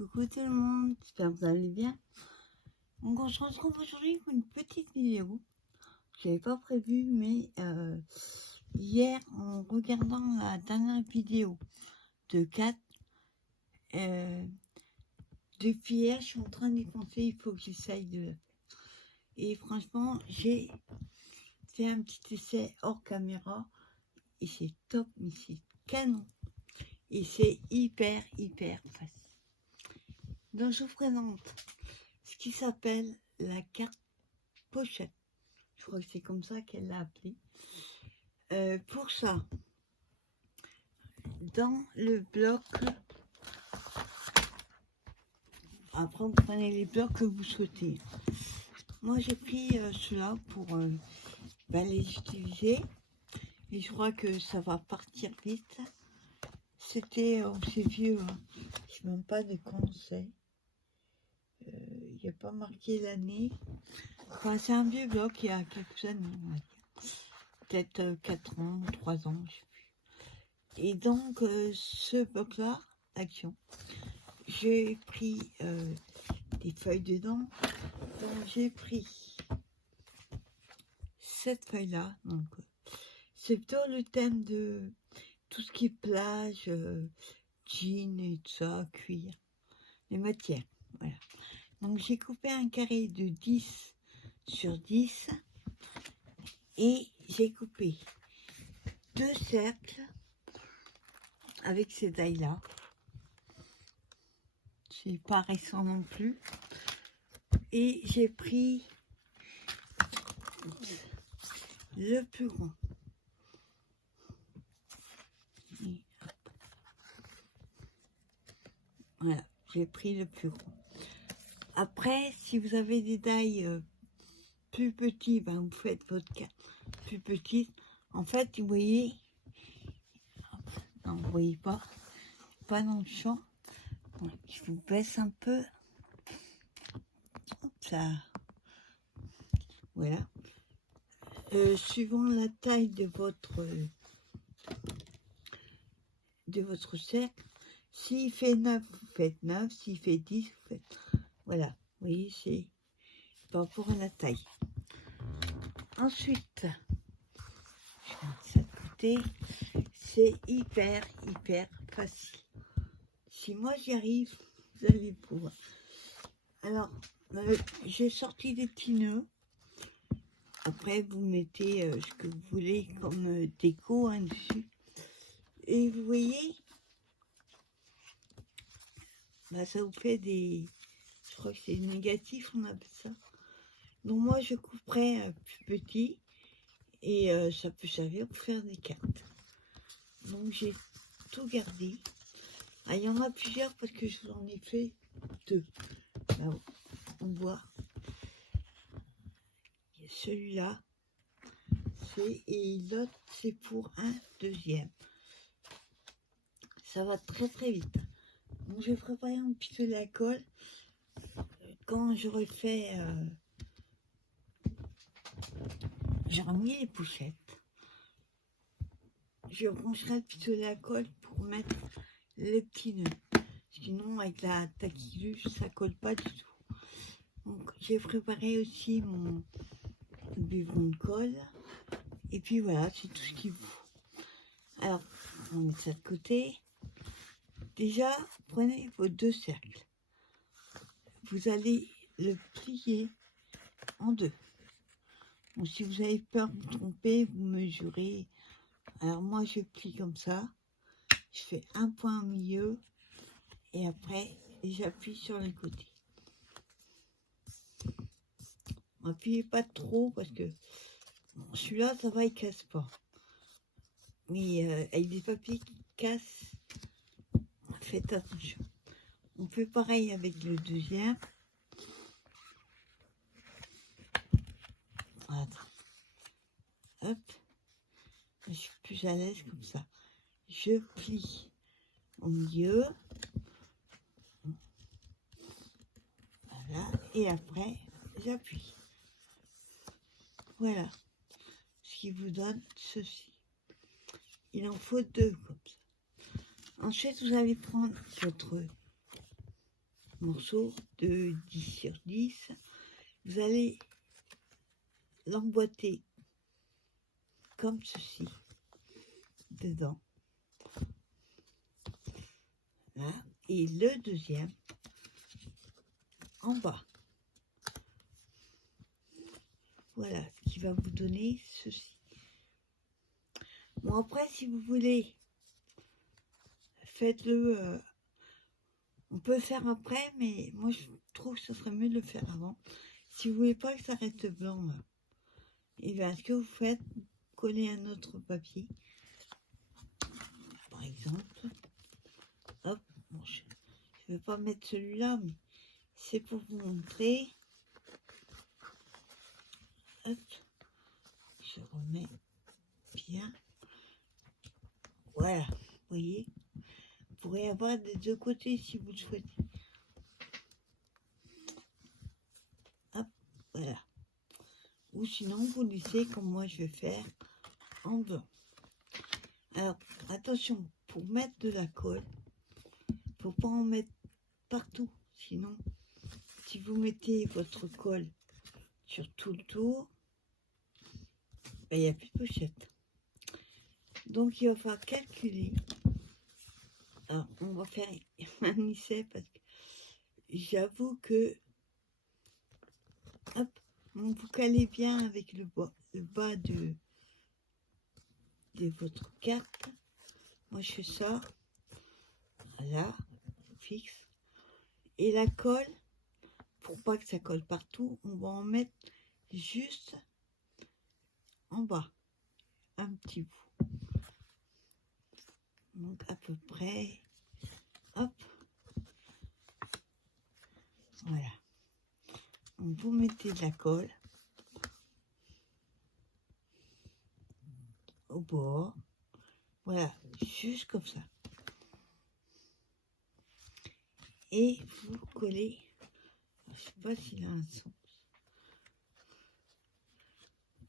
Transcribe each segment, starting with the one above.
Coucou tout le monde, j'espère que vous allez bien. Donc on se retrouve aujourd'hui pour une petite vidéo. Je n'avais pas prévu, mais hier, en regardant la dernière vidéo de 4, depuis hier, je suis en train d'y penser, il faut que j'essaye de... Et franchement, j'ai fait un petit essai hors caméra, et c'est top, mais c'est canon. Et c'est hyper facile. Donc je vous présente ce qui s'appelle la carte pochette. Je crois que c'est comme ça qu'elle l'a appelé. Pour ça, dans le bloc, après vous prenez les blocs que vous souhaitez. Moi j'ai pris ceux-là pour les utiliser. Et je crois que ça va partir vite. C'était, c'est vieux, hein. Je ne sais même pas de quand c'est. Il n'y a pas marqué l'année. Enfin, c'est un vieux bloc il y a quelques années, on va dire. Peut-être 4 ans, 3 ans, je sais plus. Et donc, ce bloc-là, action, j'ai pris des feuilles dedans. Donc, j'ai pris cette feuille-là. Donc, c'est plutôt le thème de tout ce qui est plage, jean et tout ça, cuir, les matières. Voilà. Donc, j'ai coupé un carré de 10 sur 10 et j'ai coupé 2 cercles avec ces tailles-là. C'est pas récent non plus. Et j'ai pris le plus grand. Voilà, j'ai pris le plus grand. Après, si vous avez des tailles plus petites, ben vous faites votre carte plus petite. En fait, vous voyez, non, vous voyez pas dans le champ. Ouais, je vous baisse un peu. Hop, ça. Voilà. Suivant la taille de votre cercle, s'il fait 9, vous faites 9, s'il fait 10, vous faites... Voilà, vous voyez, c'est par rapport à la taille. Ensuite, je vais mettre ça de côté, c'est hyper facile. Si moi j'y arrive, vous allez pouvoir. Alors, j'ai sorti des petits nœuds. Après, vous mettez ce que vous voulez comme déco hein, dessus. Et vous voyez, bah, ça vous fait des... Je crois que c'est négatif, on appelle ça. Donc moi, je couperai plus petit. Et ça peut servir pour faire des cartes. Donc j'ai tout gardé. Ah, il y en a plusieurs parce que je vous en ai fait 2. Là, on voit. Celui-là, et l'autre, c'est pour un deuxième. Ça va très vite. Donc je vais préparer un pistolet à colle. Quand j'aurai fait... j'aurai mis les pochettes. Je brancherai le pistolet à colle pour mettre les petits nœuds. Sinon, avec la taquilleuse, ça colle pas du tout. Donc, j'ai préparé aussi mon biberon de colle. Et puis voilà, c'est tout ce qu'il faut. Alors, on met ça de côté. Déjà, prenez vos 2 cercles. Vous allez le plier en 2. Donc, si vous avez peur de vous tromper, vous mesurez. Alors, moi, je plie comme ça. Je fais un point au milieu. Et après, j'appuie sur les côtés. N'appuyez pas trop parce que bon, celui-là, ça va, il casse pas. Mais avec des papiers qui cassent, faites attention. On fait pareil avec le deuxième. Voilà. Hop. Je suis plus à l'aise comme ça. Je plie au milieu. Voilà. Et après, j'appuie. Voilà. Ce qui vous donne ceci. Il en faut 2 comme ça. Ensuite, vous allez prendre votre morceau de 10 sur 10. Vous allez l'emboîter comme ceci, dedans. Là. Et le deuxième en bas. Voilà ce qui va vous donner ceci. Bon, après, si vous voulez, faites-le. On peut le faire après, mais moi, je trouve que ce serait mieux de le faire avant. Si vous voulez pas que ça reste blanc, là, et bien, ce que vous faites, collez un autre papier. Par exemple, hop, bon, je ne vais pas mettre celui-là, mais c'est pour vous montrer. Hop, je remets bien. Voilà, vous voyez, vous pourrez avoir des deux côtés si vous le souhaitez. Hop, voilà. Ou sinon, vous laissez comme moi je vais faire en blanc. Alors, attention, pour mettre de la colle, faut pas en mettre partout. Sinon, si vous mettez votre colle sur tout le tour, ben, il n'y a plus de pochette. Donc, il va falloir calculer. Alors, on va faire un essai parce que j'avoue que, hop, vous calez bien avec le bas de votre carte. Moi, je fais ça. Voilà, fixe. Et la colle, pour pas que ça colle partout, on va en mettre juste en bas, un petit bout. Donc à peu près, hop, voilà. Donc vous mettez de la colle au bord, voilà, juste comme ça. Et vous collez, je sais pas s'il a un sens.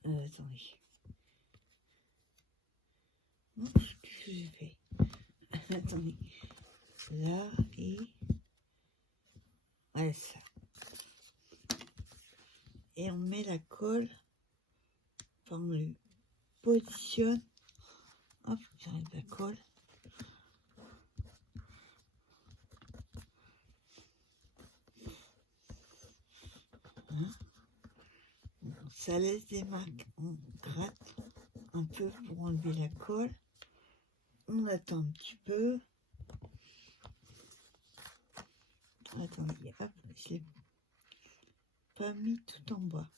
Attendez. Qu'est-ce que j'ai fait? Attendez. Là et voilà ça. Et on met la colle, enfin on le positionne. Hop, j'arrête la colle. Hein, ça laisse des marques, on gratte un peu pour enlever la colle. On attend un petit peu. Attendez, hop, je l'ai pas mis tout en bas.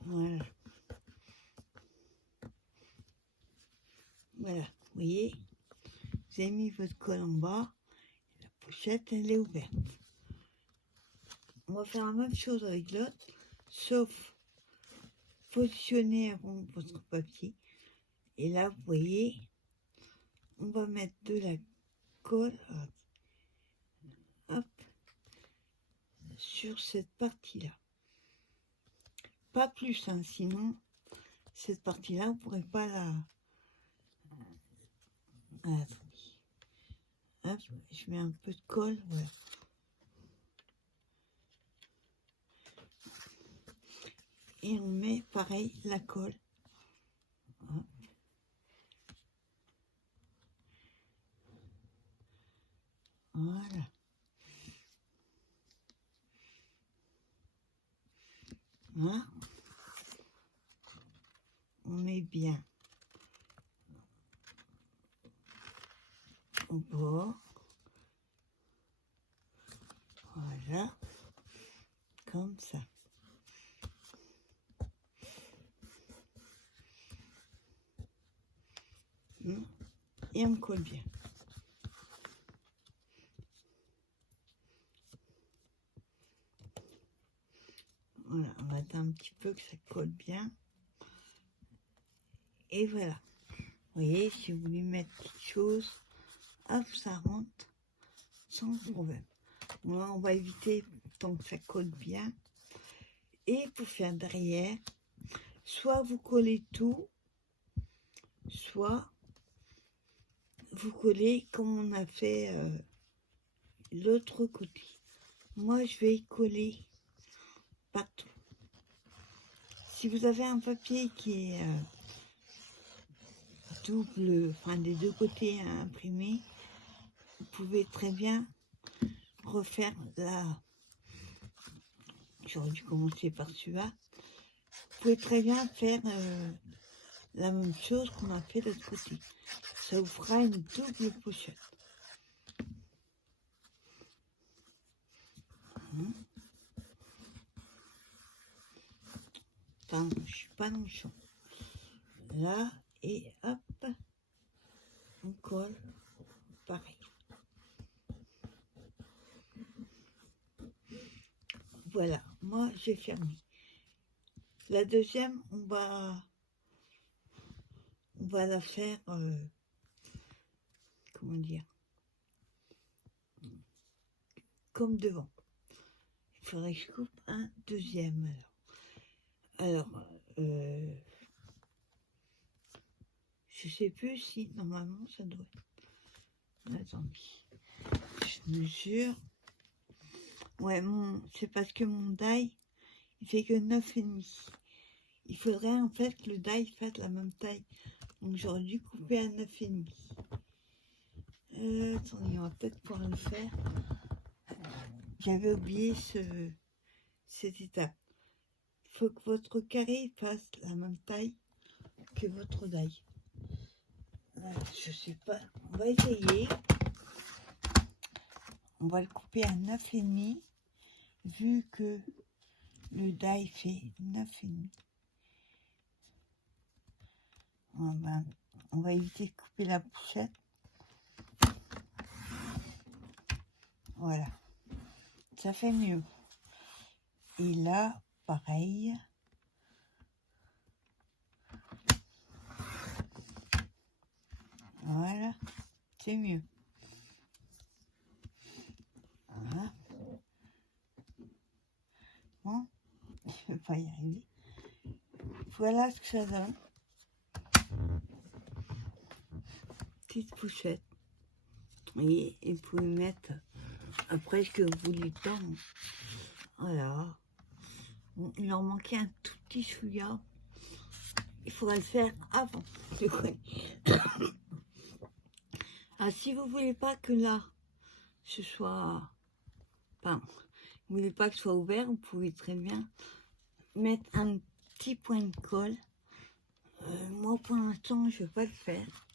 Voilà. Voilà, vous voyez, vous avez mis votre colle en bas, la pochette elle est ouverte. On va faire la même chose avec l'autre, sauf positionner avant votre papier. Et là, vous voyez, on va mettre de la colle, hop, sur cette partie-là. Pas plus, hein, sinon, cette partie-là, on ne pourrait pas la... Attendez. Hop, je mets un peu de colle, voilà. Et on met pareil la colle. Hop. Voilà. Voilà. On met bien au bord. Voilà. Comme ça. Et on colle bien. Voilà, on va attendre un petit peu que ça colle bien. Et voilà. Vous voyez, si vous voulez mettre quelque chose, hop, ça rentre sans problème. Bon, là, on va éviter tant que ça colle bien. Et pour faire derrière, soit vous collez tout, soit vous collez comme on a fait l'autre côté. Moi, je vais coller partout. Si vous avez un papier qui est double, enfin des deux côtés imprimé, vous pouvez très bien refaire la... J'aurais dû commencer par celui-là. Vous pouvez très bien faire la même chose qu'on a fait de l'autre côté. Ça vous fera une double pochette. Enfin, je suis pas dans le champ. Là, et hop, on colle pareil. Voilà, moi j'ai fermé. La deuxième, on va la faire, comment dire, comme devant. Il faudrait que je coupe un deuxième. Alors, je sais plus si normalement ça doit être. Attendez, je mesure. Ouais, c'est parce que mon die, il fait que 9,5. Il faudrait en fait que le die fasse la même taille. Donc j'aurais dû couper à 9,5. Attendez, on va peut-être pouvoir le faire. J'avais oublié cette étape. Il faut que votre carré fasse la même taille que votre die. Je sais pas. On va essayer. On va le couper à 9,5 vu que le die fait 9,5. On va éviter de couper la pochette. Voilà. Ça fait mieux. Et là, pareil. Voilà. C'est mieux. Voilà. Bon, je ne vais pas y arriver. Voilà ce que ça donne. Petite pochette. Et vous pouvez mettre après ce que vous voulez dedans. Voilà. Bon, il en manquait un tout petit chouïa. Il faudrait le faire avant. Ah, si vous voulez pas que là, ce soit... Enfin, vous voulez pas que ce soit ouvert, vous pouvez très bien mettre un petit point de colle. Moi, pour l'instant, je ne vais pas le faire.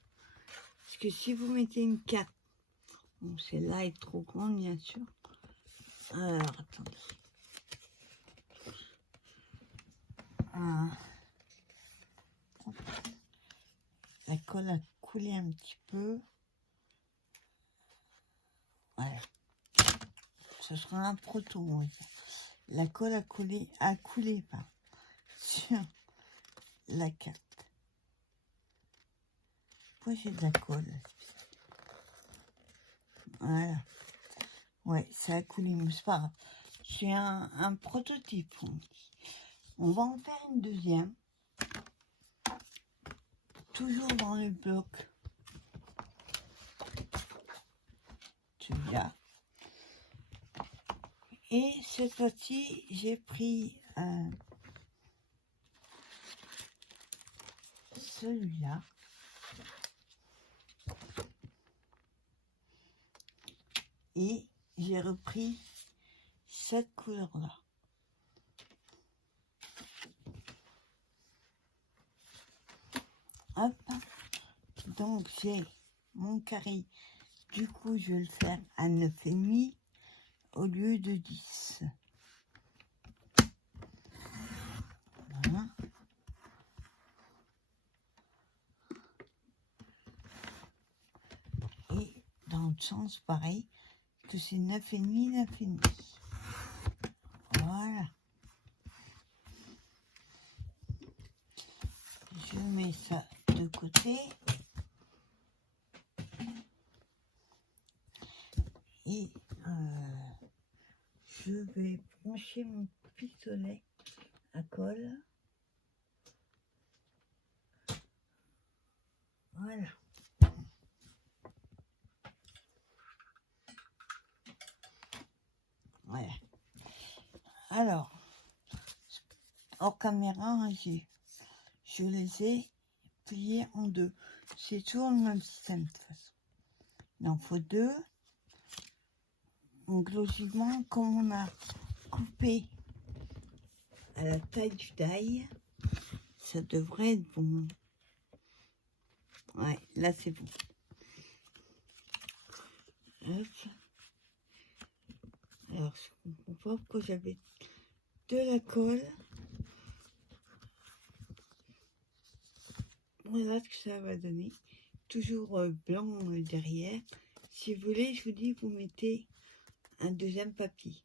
Parce que si vous mettez une carte, bon, celle-là est trop grande, bien sûr. Alors, attendez. La colle a coulé un petit peu. Voilà. Ce sera un proto, on va dire. La colle a coulé sur la carte. Pourquoi j'ai de la colle? Voilà. Ouais, ça a coulé, mais c'est pas grave. C'est un prototype. On va en faire une deuxième. Toujours dans le bloc. Celui-là. Et cette fois-ci, j'ai pris celui-là. Et j'ai repris cette couleur-là. Hop. Donc j'ai mon carré. Du coup, je vais le faire à 9,5 au lieu de 10. Voilà. Et dans le sens, pareil, que c'est 9,5, 9,5. Voilà. Je mets ça de côté. Et je vais brancher mon pistolet à colle. Voilà. Alors, hors caméra, hein, je les ai pliés en deux. C'est toujours le même système de toute façon. Il en faut deux. Donc logiquement, comme on a coupé à la taille du die, ça devrait être bon. Ouais, là c'est bon. Hop. Alors, je comprends pas pourquoi j'avais de la colle. Voilà ce que ça va donner. Toujours blanc derrière. Si vous voulez, je vous dis, vous mettez un deuxième papier.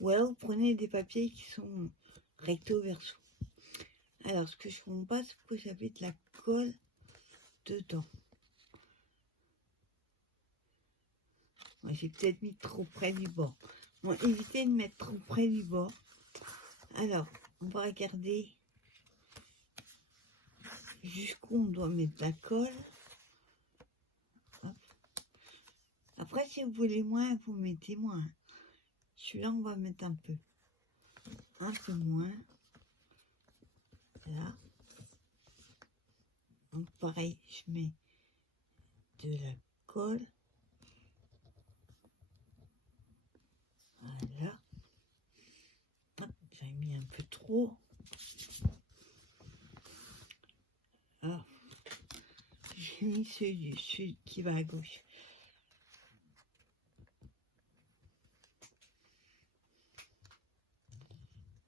Ou alors, vous prenez des papiers qui sont recto verso. Alors, ce que je ne comprends pas, c'est pourquoi j'avais de la colle dedans. Moi, j'ai peut-être mis trop près du bord. Bon, évitez de mettre trop près du bord. Alors, on va regarder jusqu'où on doit mettre de la colle. Hop. Après, si vous voulez moins, vous mettez moins. Celui-là, on va mettre un peu moins. Là. Donc, pareil, je mets de la colle. Voilà. J'ai mis un peu trop. Alors, j'ai mis celui qui va à gauche.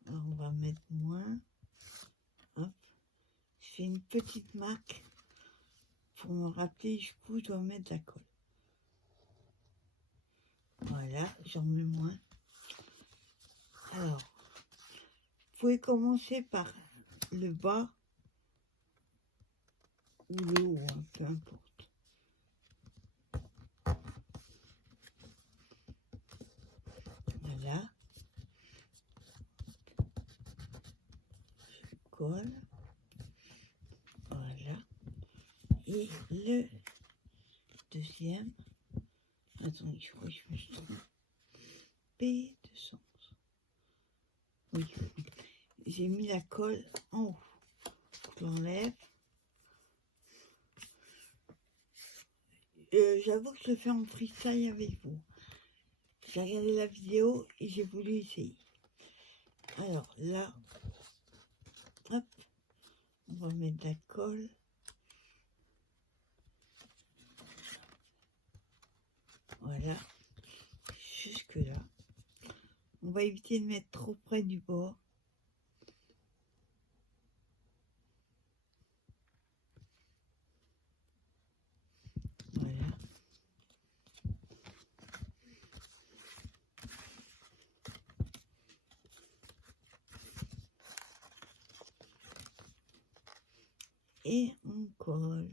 Alors, on va mettre moins. Hop. Je fais une petite marque pour me rappeler jusqu'où je dois mettre la colle. Voilà, j'en mets moins. Alors, vous pouvez commencer par le bas ou le haut, hein, peu importe. Voilà. Je colle. Voilà. Et le deuxième. Attendez, je crois que je me suis trompée de sens. Oui. J'ai mis la colle en haut. Je l'enlève. J'avoue que je le fais en freestyle avec vous. J'ai regardé la vidéo et j'ai voulu essayer. Alors là, hop, on va mettre de la colle. Voilà, jusque là. On va éviter de mettre trop près du bord. Voilà. Et on colle.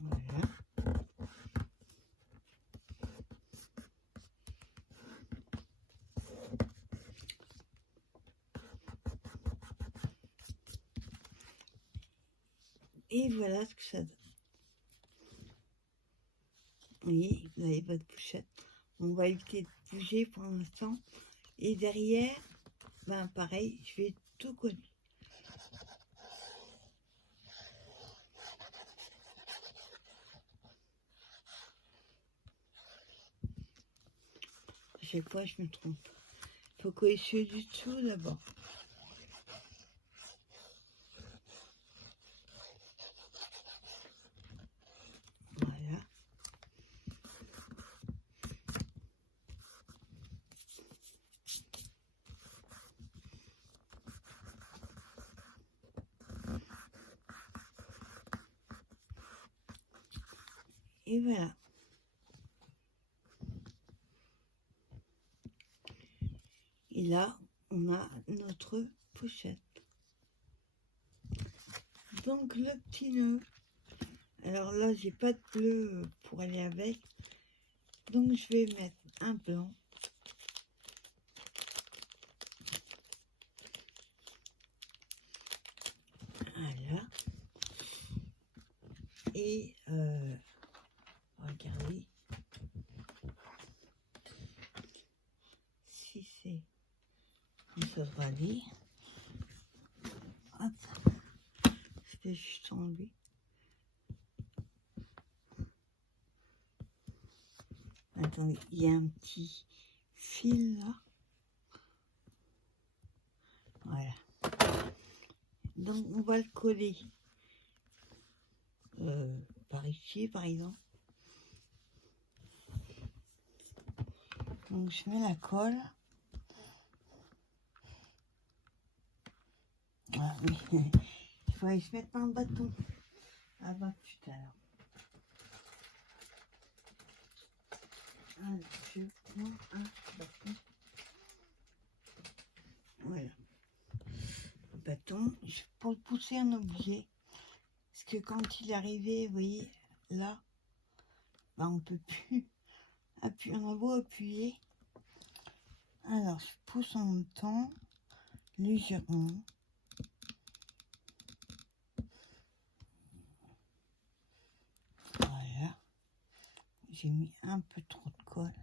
Voilà. Et voilà ce que ça donne. Oui, vous avez votre pochette. On va éviter de bouger pour l'instant. Et derrière, ben pareil, je vais tout coller. À chaque fois, je me trompe. Il faut coller celui du dessous d'abord. Voilà. Et voilà. Et là, on a notre pochette. Donc le petit nœud. Alors là, j'ai pas de bleu pour aller avec. Donc je vais mettre un blanc. Voilà. Et devrait aller. Hop. Je vais juste enlever. Attendez, il y a un petit fil là. Voilà. Donc on va le coller par ici par exemple. Donc je mets la colle. Ah oui, il faut aller se mettre un bâton. Ah bah putain. Alors, je prends un bâton. Voilà. Le bâton, pour pousser un objet. Parce que quand il est arrivé, vous voyez, là, bah on peut plus appuyer, on a beau appuyer. Alors, je pousse en même temps, légèrement. Voilà. J'ai mis un peu trop de colle.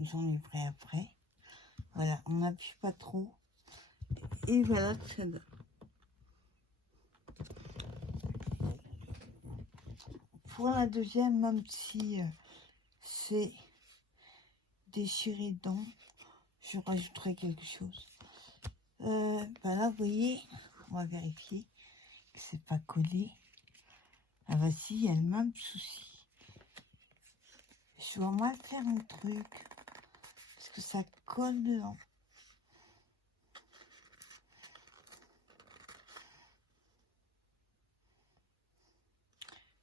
J'enlèverai après. Voilà, on n'appuie pas trop. Et voilà, ça donne. Pour la deuxième, même si c'est déchiré dedans, je rajouterai quelque chose. Bah là, vous voyez, on va vérifier que c'est pas collé. Ah bah si, il y a le même souci. Je dois mal faire un truc parce que ça colle dedans.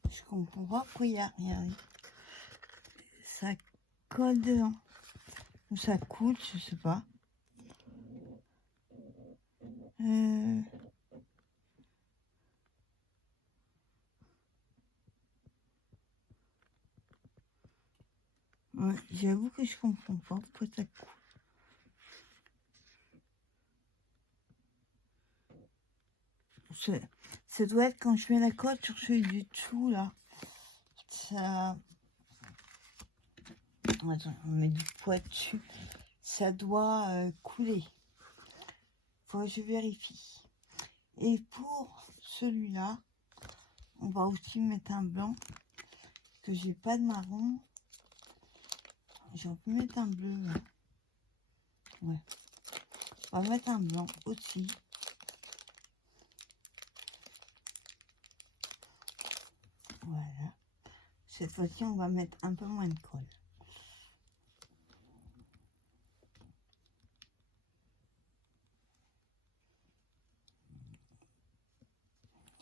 Je comprends pas pourquoi il n'y a rien. Ça colle dedans. Ou ça coule, je sais pas. Ouais, j'avoue que je comprends pas pourquoi ça coule. Ça doit être quand je mets la colle sur celui du dessous là. Ça. Attends, on met du poids dessus. Ça doit couler. Faut que je vérifie. Et pour celui-là, on va aussi mettre un blanc. Parce que j'ai pas de marron. J'en peux mettre un bleu. Là. Ouais. On va mettre un blanc aussi. Voilà. Cette fois-ci, on va mettre un peu moins de colle.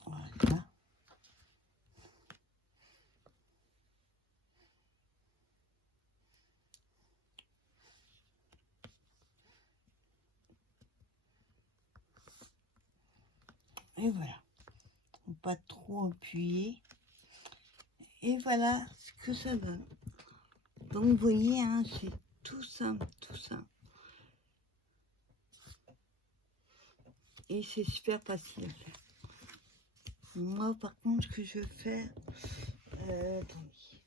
Voilà. Et voilà. Pas trop appuyer. Et voilà ce que ça donne. Donc vous voyez, hein, c'est tout simple, tout simple. Et c'est super facile à faire. Moi par contre, ce que je fais, attendez.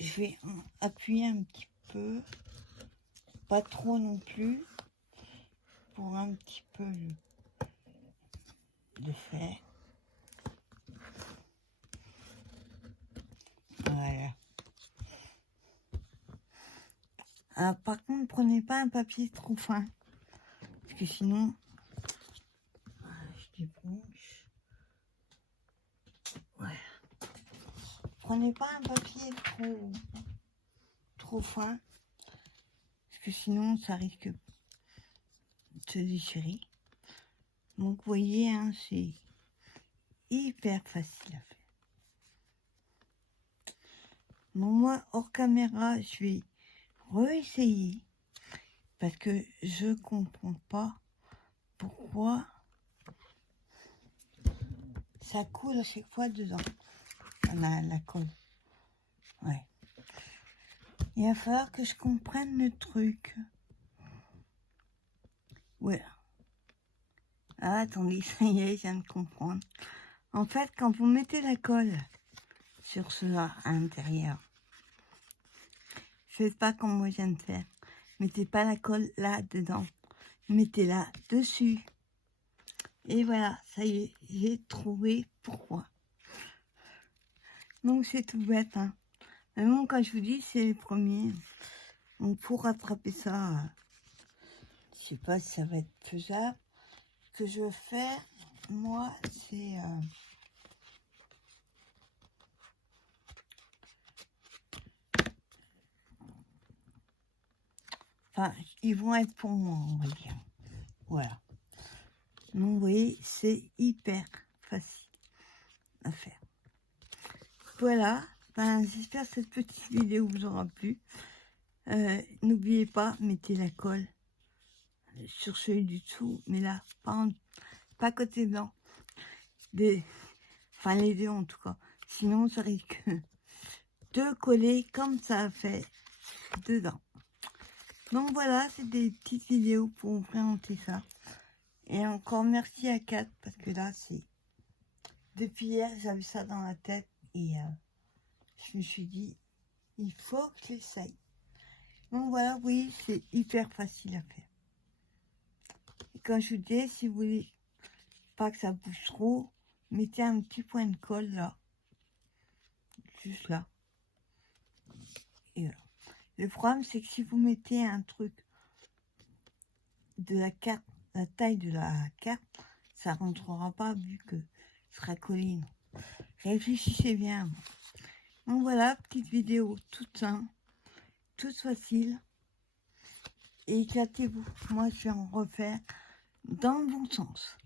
Je vais appuyer un petit peu, pas trop non plus, pour un petit peu le faire. Voilà. Ah, par contre, prenez pas un papier trop fin, parce que sinon, je débranche. Voilà. Prenez pas un papier trop fin, parce que sinon, ça risque de se déchirer. Donc, vous voyez, hein, c'est hyper facile à faire. Donc, moi, hors caméra, je vais réessayer parce que je comprends pas pourquoi ça coule à chaque fois dedans. La colle. Ouais. Il va falloir que je comprenne le truc. Voilà. Ah, attendez, ça y est, je viens de comprendre. En fait, quand vous mettez la colle sur cela à l'intérieur, Faites pas comme moi je viens de faire. Mettez pas la colle là dedans. Mettez-la dessus. Et voilà, ça y est, j'ai trouvé pourquoi. Donc c'est tout bête, hein. Mais bon, quand je vous dis, c'est les premiers. Donc pour rattraper ça, je sais pas si ça va être faisable. Ce que je veux faire, moi, c'est... Enfin, ils vont être pour moi, on va dire. Voilà. Donc, vous voyez, c'est hyper facile à faire. Voilà. Ben, j'espère que cette petite vidéo vous aura plu. N'oubliez pas, mettez la colle sur celui du dessous, mais là, pas côté blanc. Enfin, les deux en tout cas. Sinon, ça risque de coller comme ça a fait dedans. Donc voilà, c'est des petites vidéos pour vous présenter ça. Et encore merci à Kat, parce que là, c'est... Depuis hier, j'avais ça dans la tête et je me suis dit, il faut que j'essaye. Donc voilà, oui, c'est hyper facile à faire. Et quand je vous dis, si vous voulez pas que ça bouge trop, mettez un petit point de colle là. Juste là. Et voilà. Le problème, c'est que si vous mettez un truc de la carte, la taille de la carte, ça rentrera pas vu que ce sera collé. Réfléchissez bien. Donc voilà, petite vidéo toute simple, toute facile. Et éclatez-vous. Moi, je vais en refaire dans le bon sens.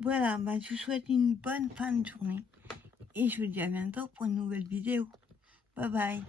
Voilà, je vous souhaite une bonne fin de journée. Et je vous dis à bientôt pour une nouvelle vidéo. Bye bye.